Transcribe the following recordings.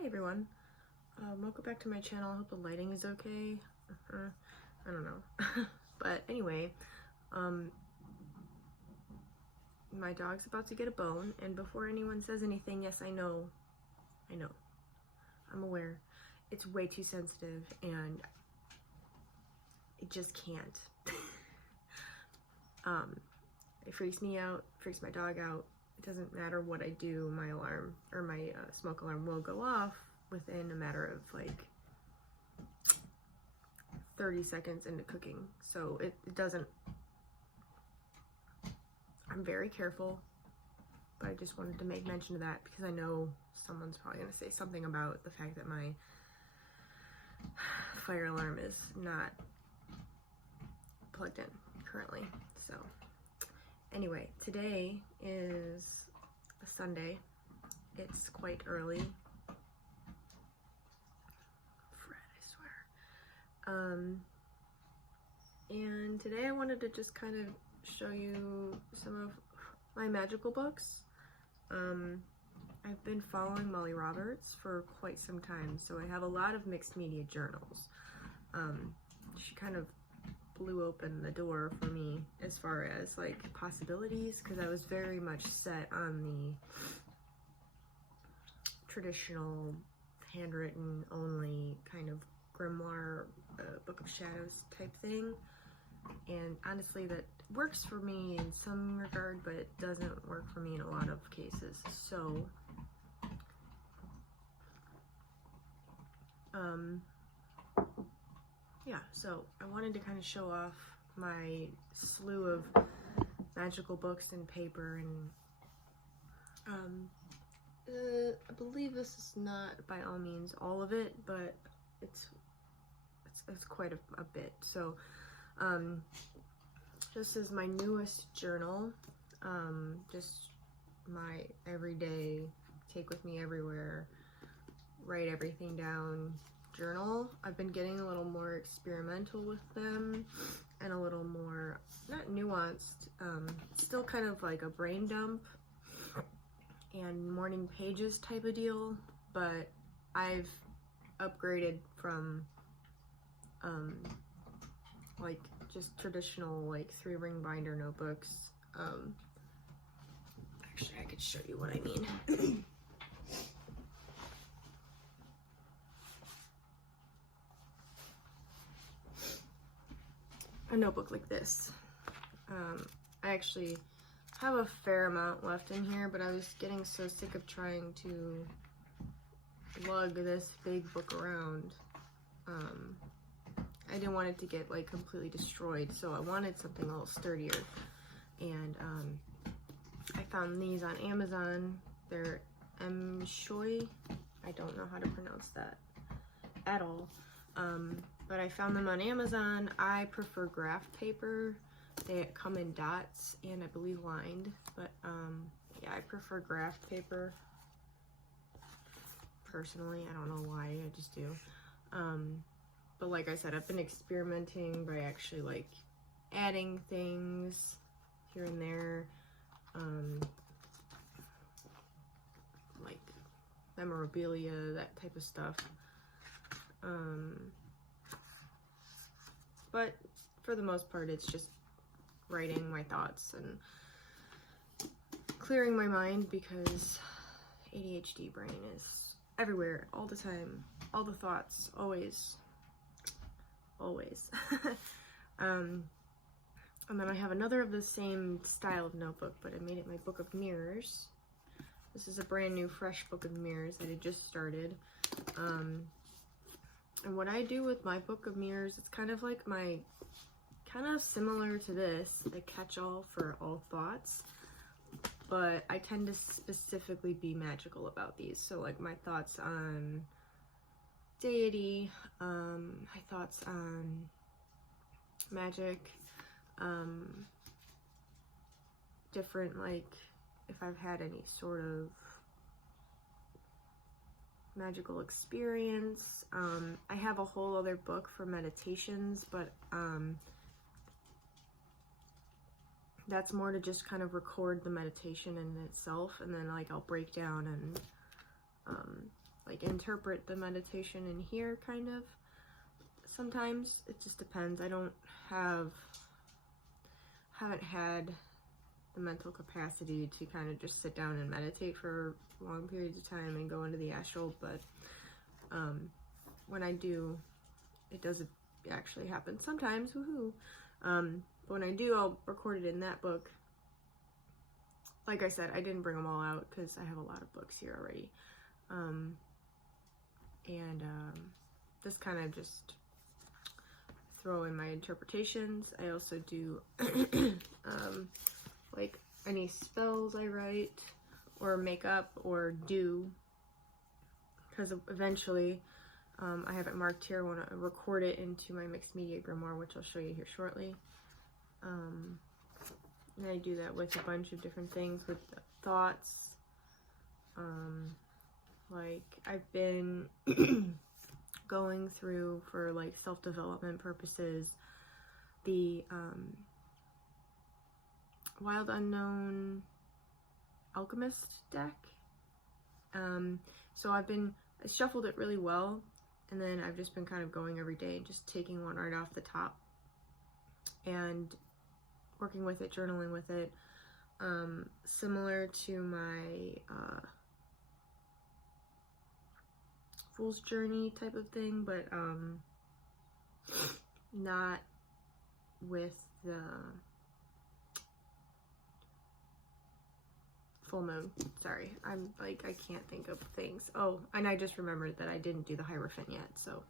Hi everyone, welcome back to my channel. I hope the lighting is okay. I don't know. But anyway, my dog's about to get a bone, and before anyone says anything, yes, I know, I'm aware, it's way too sensitive and it just can't. It freaks me out, freaks my dog out. It doesn't matter what I do, my alarm, or my smoke alarm will go off within a matter of like 30 seconds into cooking. So it doesn't, I'm very careful, but I just wanted to make mention of that because I know someone's probably gonna say something about the fact that my fire alarm is not plugged in currently. So anyway, today is a Sunday. It's quite early. Fred, I swear. And today I wanted to just kind of show you some of my magical books. I've been following Molly Roberts for quite some time, so I have a lot of mixed media journals. She kind of blew open the door for me as far as like possibilities, because I was very much set on the traditional handwritten only kind of grimoire, Book of Shadows type thing, and honestly that works for me in some regard, but it doesn't work for me in a lot of cases. So yeah, so I wanted to kind of show off my slew of magical books and paper, and I believe this is not by all means all of it, but it's quite a bit. So this is my newest journal, just my everyday, take with me everywhere, write everything down journal. I've been getting a little more experimental with them and a little more, not nuanced, still kind of like a brain dump and morning pages type of deal, but I've upgraded from like just traditional like 3-ring binder notebooks. Actually, I could show you what I mean. A notebook like this. I actually have a fair amount left in here, but I was getting so sick of trying to lug this big book around. I didn't want it to get like completely destroyed, so I wanted something a little sturdier. And I found these on Amazon. They're Shoy. I don't know how to pronounce that at all. But I found them on Amazon. I prefer graph paper. They come in dots and I believe lined, but yeah, I prefer graph paper personally. I don't know why, I just do. But like I said, I've been experimenting by actually like adding things here and there, like memorabilia, that type of stuff. But for the most part, it's just writing my thoughts and clearing my mind, because ADHD brain is everywhere, all the time, all the thoughts, always. And then I have another of the same style of notebook, but I made it my book of mirrors. This is a brand new, fresh book of mirrors that I just started. And what I do with my book of mirrors, it's kind of like my, kind of similar to this, the catch-all for all thoughts, but I tend to specifically be magical about these. So like my thoughts on deity, my thoughts on magic, different, like if I've had any sort of magical experience. I have a whole other book for meditations, but that's more to just kind of record the meditation in itself, and then like I'll break down and like interpret the meditation in here, kind of. Sometimes it just depends. I haven't had the mental capacity to kind of just sit down and meditate for long periods of time and go into the astral, but when I do, it does actually happen sometimes. Woohoo! But when I do, I'll record it in that book. Like I said, I didn't bring them all out because I have a lot of books here already. This kind of just throw in my interpretations. I also do like any spells I write or make up or do, because eventually I have it marked here. I want to record it into my mixed media grimoire, which I'll show you here shortly. And I do that with a bunch of different things, with thoughts. Like I've been going through, for like self-development purposes, the Wild Unknown Alchemist deck. So I shuffled it really well, and then I've just been kind of going every day and just taking one right off the top and working with it, journaling with it, similar to my Fool's Journey type of thing, but not with the full moon. Sorry, I'm like, I can't think of things. Oh, and I just remembered that I didn't do the Hierophant yet, so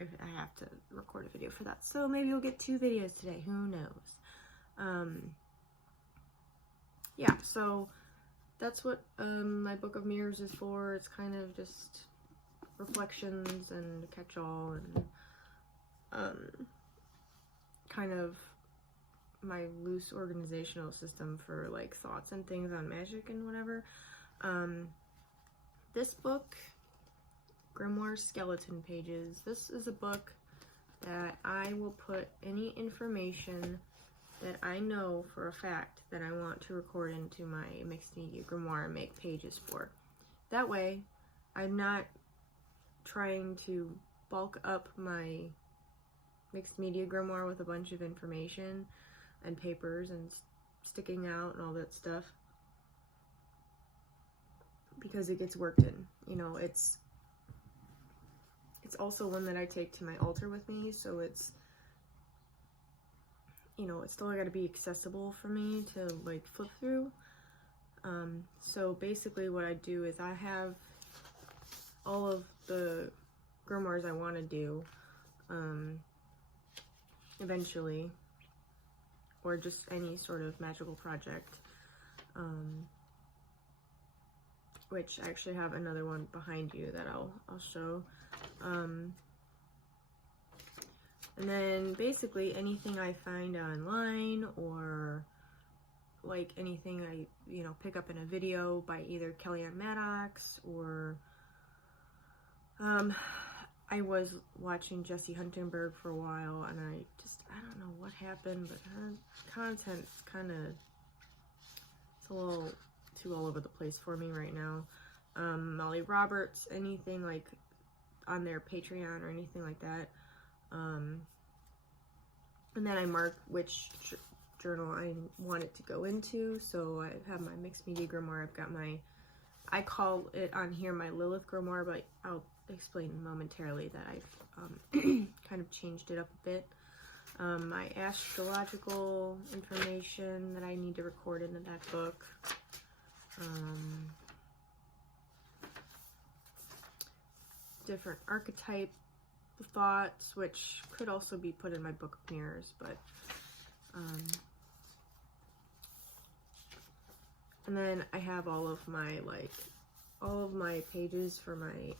I have to record a video for that. So maybe you'll get 2 videos today, who knows. Yeah, so that's what my Book of Mirrors is for. It's kind of just reflections and catch-all, and kind of my loose organizational system for like thoughts and things on magic and whatever. This book, Grimoire Skeleton Pages, this is a book that I will put any information that I know for a fact that I want to record into my mixed media grimoire and make pages for. That way, I'm not trying to bulk up my mixed media grimoire with a bunch of information and papers and sticking out and all that stuff, because it gets worked in. You know, it's also one that I take to my altar with me, so it's, you know, it's still got to be accessible for me to like flip through. So basically what I do is I have all of the grimoires I want to do eventually, or just any sort of magical project, which I actually have another one behind you that I'll show. And then basically anything I find online, or like anything I, you know, pick up in a video by either Kellyanne Maddox, or I was watching Jessie Huntingberg for a while, and I don't know what happened, but her content's kind of, it's a little too all over the place for me right now. Molly Roberts, anything like on their Patreon or anything like that. And then I mark which journal I want it to go into. So I have my mixed media grimoire. I've got my, I call it on here my Lilith grimoire, but I'll explain momentarily that I've kind of changed it up a bit. My astrological information that I need to record into that book. Different archetype thoughts, which could also be put in my Book of Mirrors, but and then I have all of my pages for my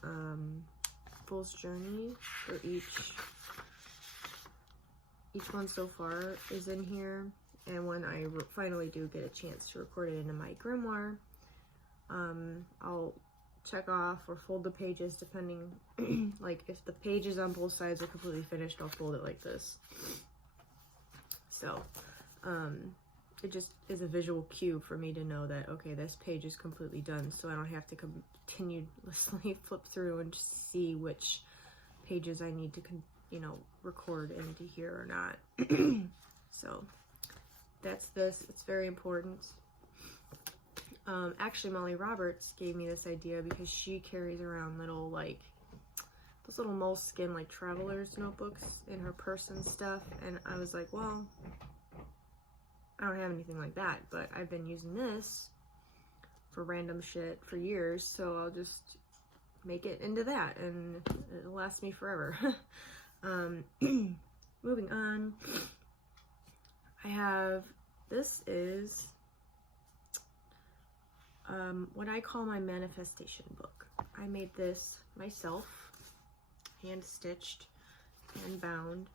Fool's Journey, for each one so far is in here. And when I finally do get a chance to record it into my grimoire, I'll check off or fold the pages depending, like if the pages on both sides are completely finished, I'll fold it like this. So, it just is a visual cue for me to know that, okay, this page is completely done, so I don't have to continuously flip through and just see which pages I need to, you know, record into here or not. So that's this. It's very important. Actually, Molly Roberts gave me this idea because she carries around little, like, those little moleskin, like, traveler's notebooks in her purse and stuff, and I was like, well, I don't have anything like that, but I've been using this for random shit for years, so I'll just make it into that, and it'll last me forever. Moving on, I have, this is what I call my manifestation book. I made this myself, hand stitched, hand bound.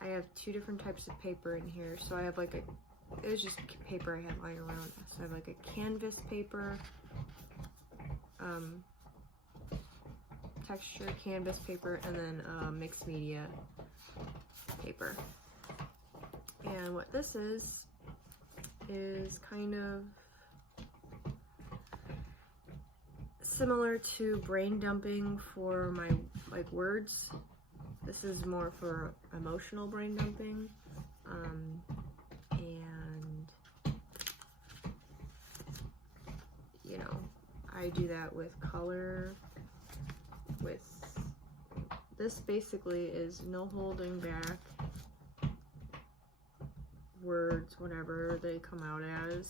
I have 2 different types of paper in here, so I have like it was just paper I had lying around. So I have like a canvas paper, texture canvas paper, and then mixed media paper. And what this is kind of similar to brain dumping for my, like, words. This is more for emotional brain dumping. And, you know, I do that with color, with, this basically is no holding back, words, whatever they come out as,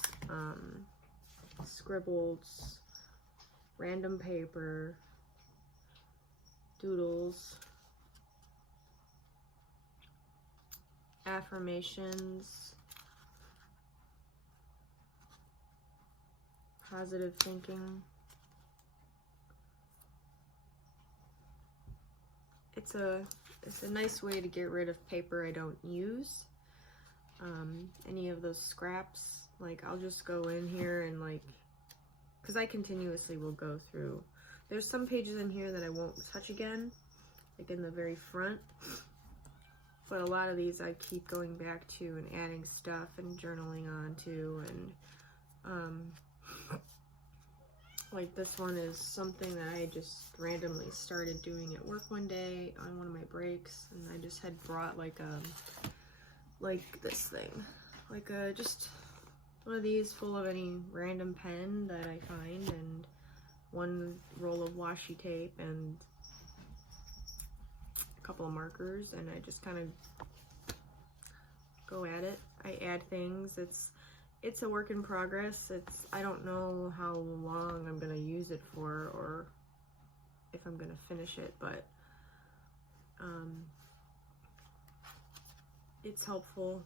scribbles, random paper, doodles, affirmations, positive thinking. It's a nice way to get rid of paper I don't use. Any of those scraps, like, I'll just go in here and, like, because I continuously will go through. There's some pages in here that I won't touch again, like in the very front. But a lot of these I keep going back to and adding stuff and journaling onto, and like this one is something that I just randomly started doing at work one day on one of my breaks, and I just had brought like this thing, like just one of these full of any random pen that I find, and one roll of washi tape and a couple of markers, and I just kind of go at it. I add things. It's a work in progress. I don't know how long I'm gonna use it for, or if I'm gonna finish it, but it's helpful.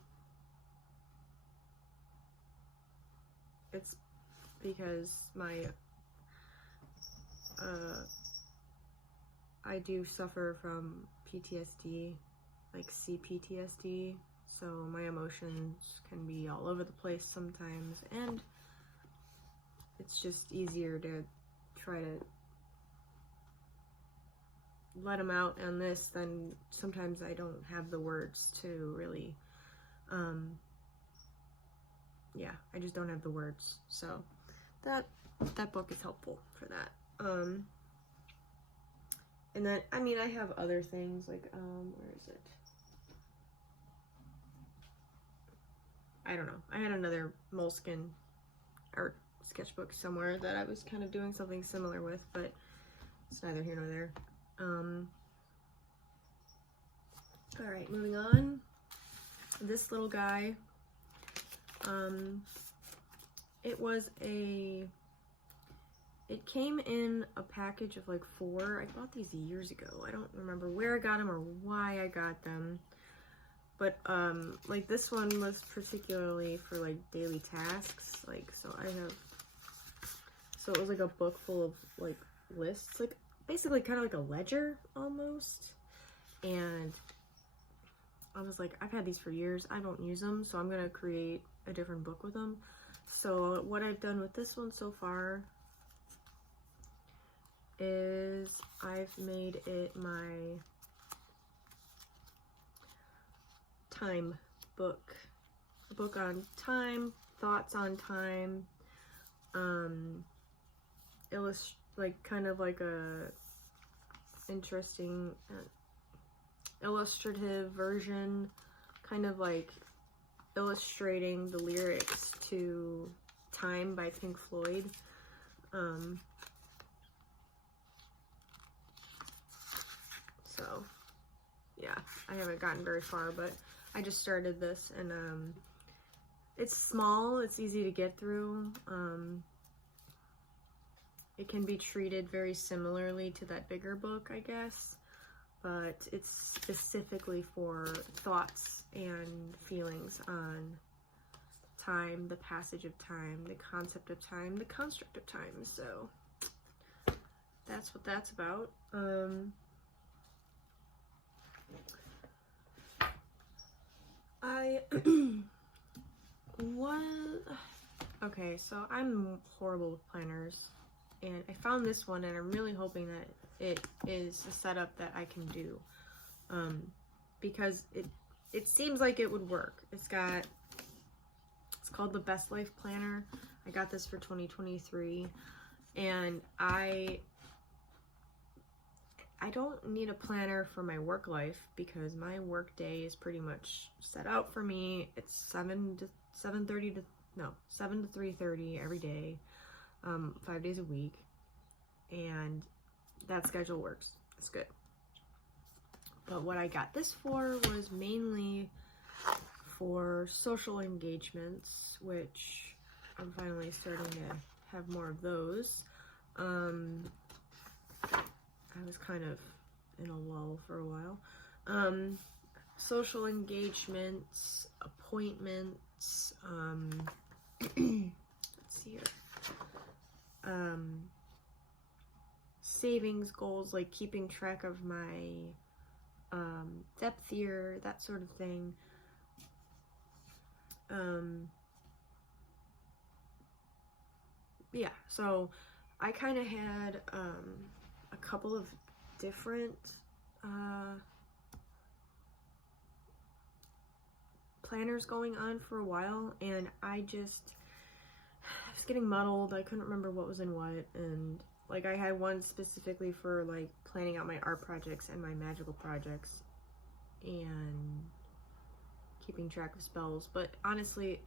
It's because I do suffer from PTSD, like CPTSD, so my emotions can be all over the place sometimes, and it's just easier to try to let them out on this than sometimes I don't have the words to really, yeah, I just don't have the words, so that book is helpful for that. And then, I mean, I have other things, like, where is it? I don't know. I had another moleskin art sketchbook somewhere that I was kind of doing something similar with, but it's neither here nor there. Alright, moving on. This little guy, it came in a package of like 4. I bought these years ago. I don't remember where I got them or why I got them. But, like, this one was particularly for, like, daily tasks. Like, so it was like a book full of, like, lists. Like, basically kind of like a ledger, almost. And I was like, I've had these for years. I don't use them, so I'm going to create a different book with them. So what I've done with this one so far is I've made it my time book, a book on time, thoughts on time, like kind of like a interesting illustrative version, kind of like illustrating the lyrics to Time by Pink Floyd. So yeah, I haven't gotten very far, but I just started this, and it's small, it's easy to get through. It can be treated very similarly to that bigger book, I guess, but it's specifically for thoughts and feelings on time, the passage of time, the concept of time, the construct of time. So that's what that's about. Okay, so I'm horrible with planners, and I found this one, and I'm really hoping that it is a setup that I can do, because it seems like it would work. It's called the Best Life Planner. I got this for 2023, and I don't need a planner for my work life, because my work day is pretty much set out for me. It's 7 to 3:30 every day, 5 days a week, and that schedule works. It's good. But what I got this for was mainly for social engagements, which I'm finally starting to have more of those. I was kind of in a lull for a while. Social engagements, appointments, let's see here. Savings goals, like keeping track of my depth year, that sort of thing. Yeah, so I kind of had a couple of different planners going on for a while, and I was getting muddled. I couldn't remember what was in what, and like I had one specifically for like planning out my art projects and my magical projects and keeping track of spells. But honestly,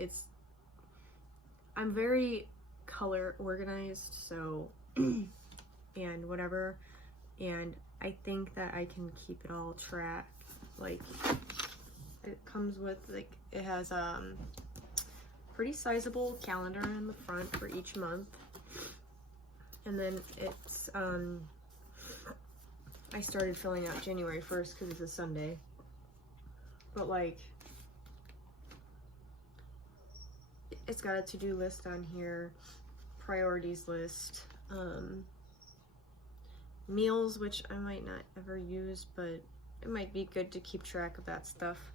I'm very color organized, so and whatever, and I think that I can keep it all track. Like, it comes with, like, it has pretty sizable calendar in the front for each month, and then it's I started filling out January 1st because it's a Sunday, but like it's got a to-do list on here, priorities list, meals, which I might not ever use, but it might be good to keep track of that stuff.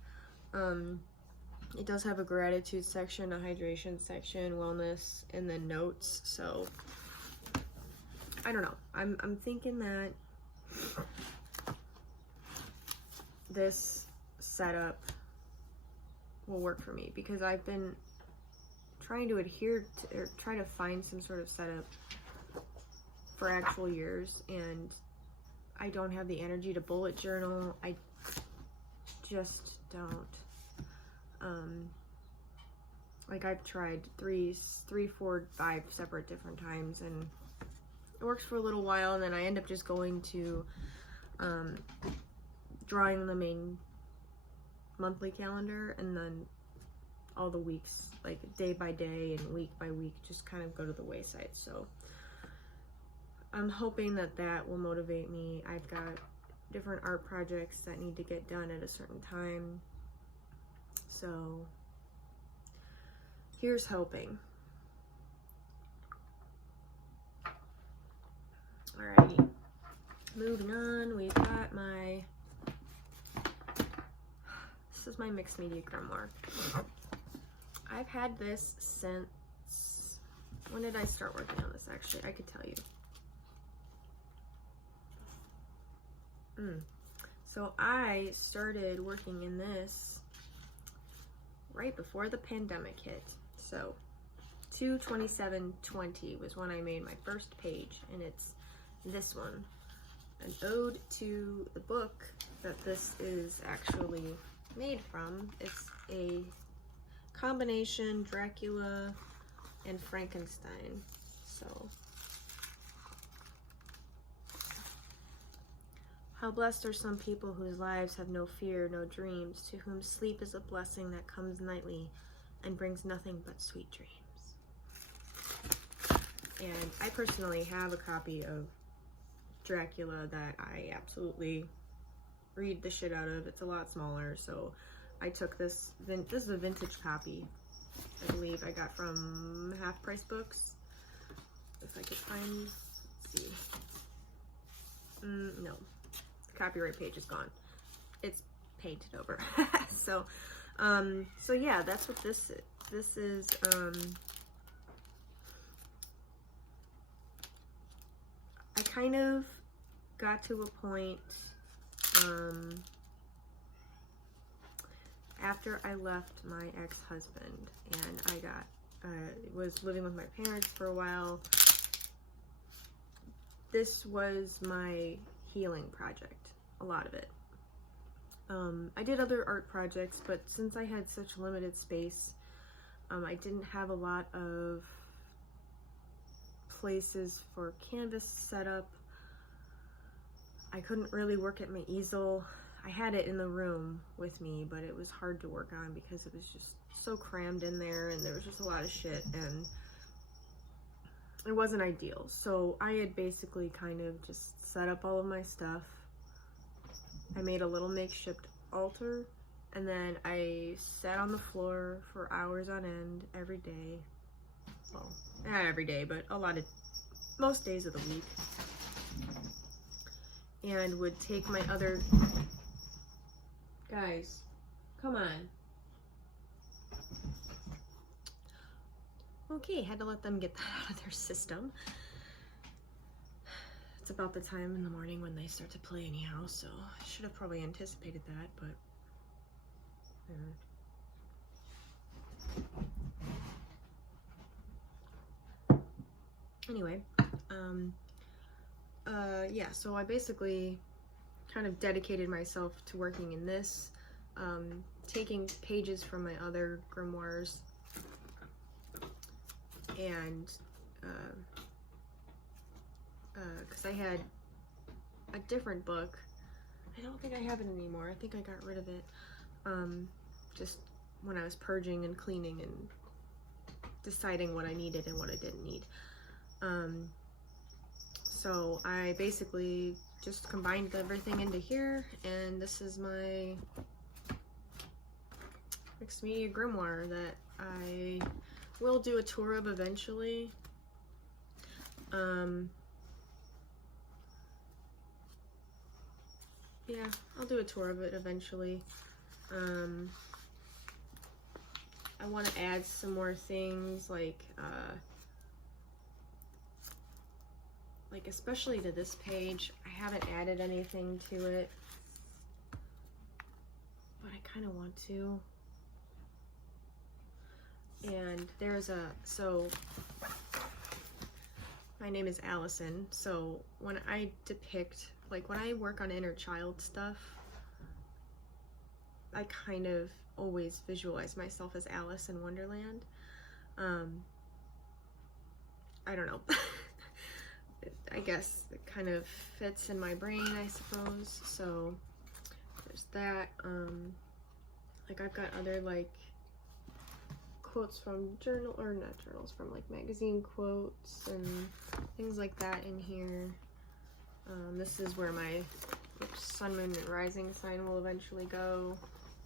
It does have a gratitude section, a hydration section, wellness, and then notes. So I don't know. I'm thinking that this setup will work for me, because I've been trying to adhere to, or try to find some sort of setup for actual years, and I don't have the energy to bullet journal. I just don't. Like, I've tried 3, 4, 5 separate different times, and it works for a little while, and then I end up just going to drawing the main monthly calendar, and then all the weeks, like day by day and week by week, just kind of go to the wayside. So I'm hoping that that will motivate me. I've got different art projects that need to get done at a certain time, so here's hoping. Alrighty, moving on, we've got this is my mixed media grimoire. I've had this since, when did I start working on this? Actually, I could tell you. So I started working in this right before the pandemic hit. So 2/27/20 was when I made my first page, and it's this one, an ode to the book that this is actually made from. It's a combination Dracula and Frankenstein. So, how blessed are some people whose lives have no fear, no dreams, to whom sleep is a blessing that comes nightly and brings nothing but sweet dreams. And I personally have a copy of Dracula that I absolutely read the shit out of. It's a lot smaller, so I took this. This is a vintage copy, I believe I got from Half Price Books. If I could find, let's see. No, the copyright page is gone. It's painted over. So yeah, that's what this is. This is, I kind of got to a point, after I left my ex-husband and I was living with my parents for a while. This was my healing project, a lot of it. I did other art projects, but since I had such limited space, I didn't have a lot of places for canvas set up. I couldn't really work at my easel. I had it in the room with me, but it was hard to work on because it was just so crammed in there and there was just a lot of shit and it wasn't ideal. So I had basically kind of just set up all of my stuff. I made a little makeshift altar and then I sat on the floor for hours on end every day. Well, not every day, but most days of the week. And would take my other, guys, come on. Okay, had to let them get that out of their system. It's about the time in the morning when they start to play anyhow, so I should have probably anticipated that, but anyway, yeah, so I basically kind of dedicated myself to working in this, taking pages from my other grimoires, and because I had a different book. I don't think I have it anymore. I think I got rid of it just when I was purging and cleaning and deciding what I needed and what I didn't need. So I basically just combined everything into here, and this is my mixed media grimoire that I will do a tour of eventually. Yeah, I'll do a tour of it eventually. I want to add some more things, like especially to this page. I haven't added anything to it, but I kind of want to. And there's so my name is Allison, so when I depict, like when I work on inner child stuff, I kind of always visualize myself as Alice in Wonderland. I don't know. I guess it kind of fits in my brain, I suppose. So there's that. Like I've got other like quotes from from like magazine quotes and things like that in here. This is where my sun, moon, and rising sign will eventually go.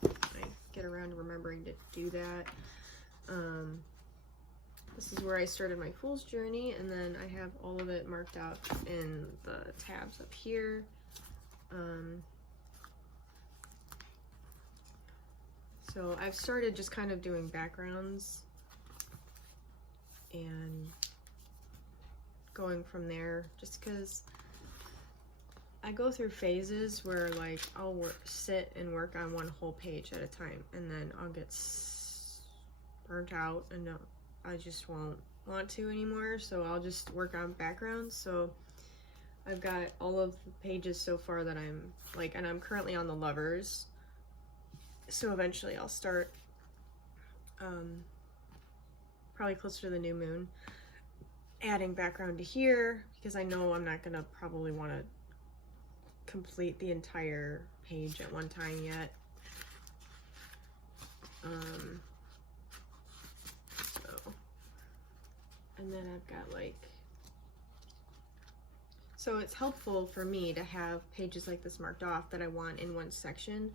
I get around to remembering to do that. This is where I started my Fool's Journey, and then I have all of it marked out in the tabs up here. So I've started just kind of doing backgrounds and going from there, just because I go through phases where like I'll sit and work on one whole page at a time, and then I'll get burnt out and I just won't want to anymore, so I'll just work on backgrounds. So I've got all of the pages so far that I'm like, and I'm currently on the lovers, so eventually I'll start probably closer to the new moon adding background to here, because I know I'm not gonna probably want to complete the entire page at one time yet. So, and then I've got like, so it's helpful for me to have pages like this marked off that I want in one section.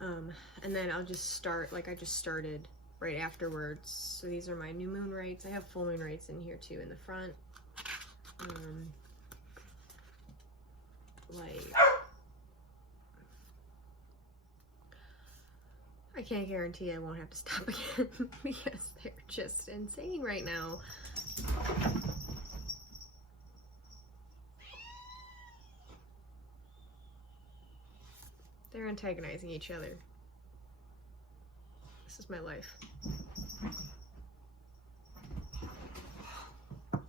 And then I'll just start, like I just started right afterwards. So these are my new moon rights. I have full moon rights in here too in the front. Like, I can't guarantee I won't have to stop again because they're just insane right now. They're antagonizing each other. This is my life. You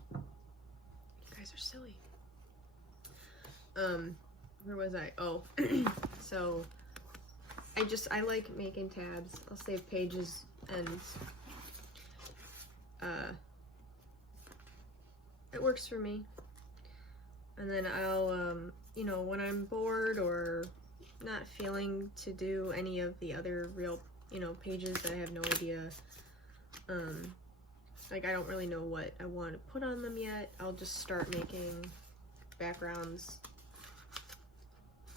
guys are silly. Where was I? Oh, so I like making tabs. I'll save pages and it works for me. And then I'll, you know, when I'm bored or not feeling to do any of the other real, you know, pages that I have no idea, like I don't really know what I want to put on them yet, I'll just start making backgrounds.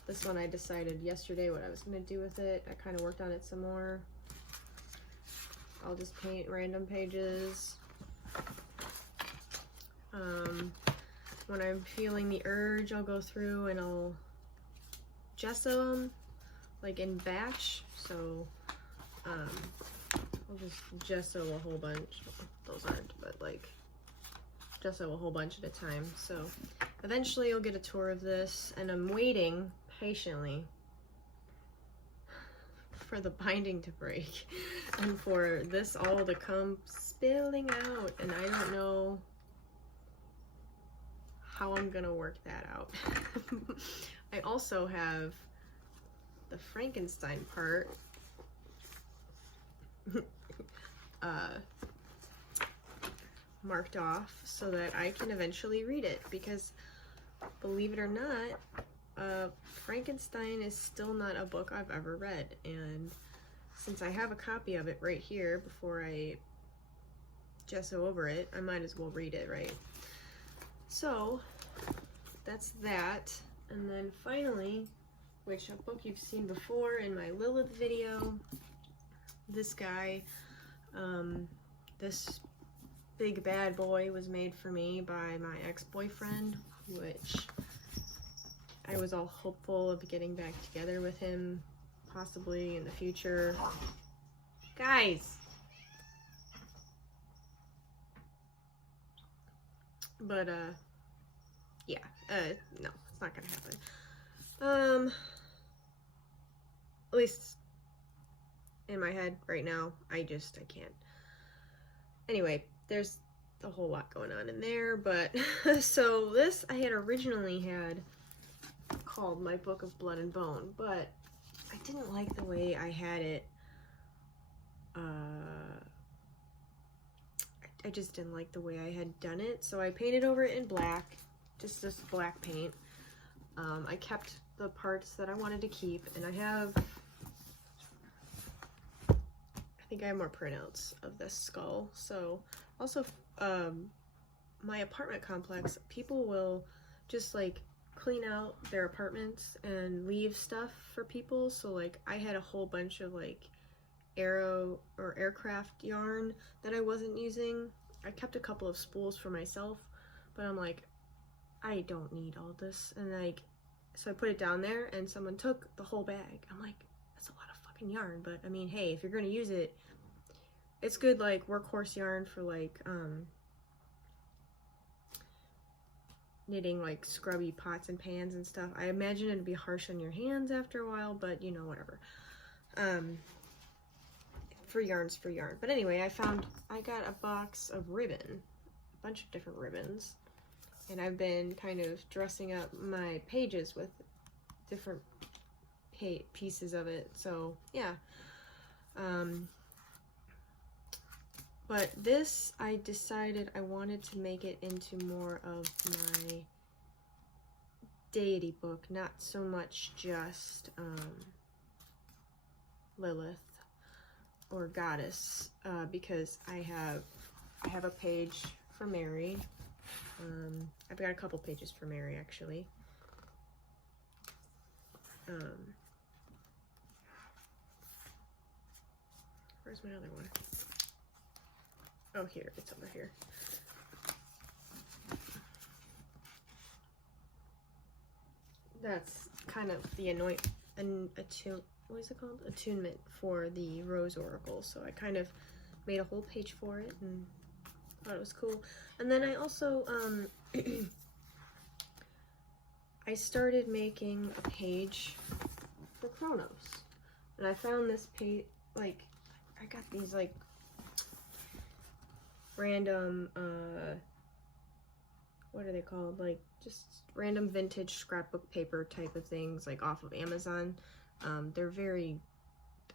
This one I decided yesterday what I was going to do with it. I kind of worked on it some more. I'll just paint random pages. When I'm feeling the urge, I'll go through and I'll gesso them, like in batch. So, I'll just gesso a whole bunch. Those aren't, but like, gesso a whole bunch at a time. So, eventually you'll get a tour of this, and I'm waiting patiently for the binding to break and for this all to come spilling out, and I don't know how I'm gonna work that out. I also have the Frankenstein part marked off so that I can eventually read it, because believe it or not, Frankenstein is still not a book I've ever read, and since I have a copy of it right here before I gesso over it, I might as well read it, right? So that's that. And then finally, which a book you've seen before in my Lilith video, this guy, this big bad boy was made for me by my ex-boyfriend, which I was all hopeful of getting back together with him, possibly in the future. Guys! But, yeah, no, it's not gonna happen. At least in my head right now, I can't. Anyway, there's a whole lot going on in there, but, so this I had originally had called My Book of Blood and Bone, but I didn't like the way I had it, I just didn't like the way I had done it, so I painted over it in black, just this black paint. I kept the parts that I wanted to keep, and I think I have more printouts of this skull. So also, my apartment complex, people will just like clean out their apartments and leave stuff for people. So like I had a whole bunch of like aero or aircraft yarn that I wasn't using. I kept a couple of spools for myself, but I'm like, I don't need all this. And like, so I put it down there and someone took the whole bag. I'm like, that's a lot of fucking yarn, but I mean, hey, if you're gonna use it, it's good like workhorse yarn for like knitting like scrubby pots and pans and stuff. I imagine it'd be harsh on your hands after a while, but you know, whatever. for yarns for yarn. But anyway, I got a box of ribbon, a bunch of different ribbons, and I've been kind of dressing up my pages with different pieces of it. So yeah, but this, I decided I wanted to make it into more of my deity book, not so much just Lilith or goddess, because I have a page for Mary. I've got a couple pages for Mary, actually. Where's my other one? Oh, here, it's over here. That's kind of the what is it called? Attunement for the Rose Oracle. So I kind of made a whole page for it and thought it was cool. And then I also, I started making a page for Chronos. And I found this page, like, I got these, like, random, what are they called? Like, just random vintage scrapbook paper type of things, like, off of Amazon. They're very,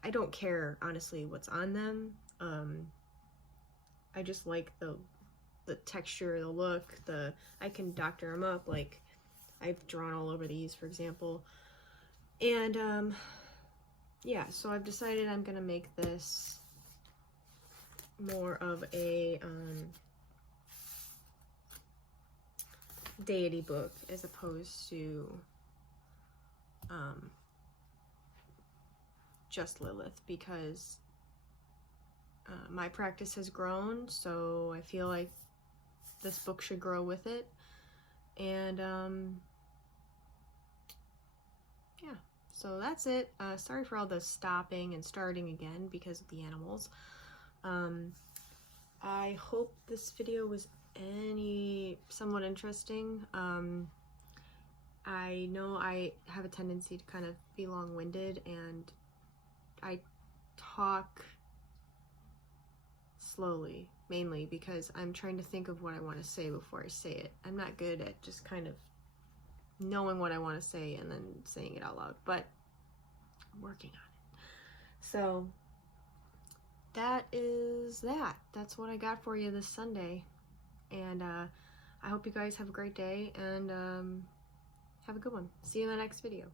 I don't care, honestly, what's on them. I just like the texture, the look, I can doctor them up, like, I've drawn all over these, for example. And, yeah, so I've decided I'm gonna make this more of a, deity book as opposed to, just Lilith, because my practice has grown, so I feel like this book should grow with it. And yeah, so that's it. Sorry for all the stopping and starting again because of the animals. I hope this video was somewhat interesting. I know I have a tendency to kind of be long-winded, and I talk slowly, mainly because I'm trying to think of what I want to say before I say it. I'm not good at just kind of knowing what I want to say and then saying it out loud, but I'm working on it. So that is that. That's what I got for you this Sunday. And I hope you guys have a great day, and have a good one. See you in the next video.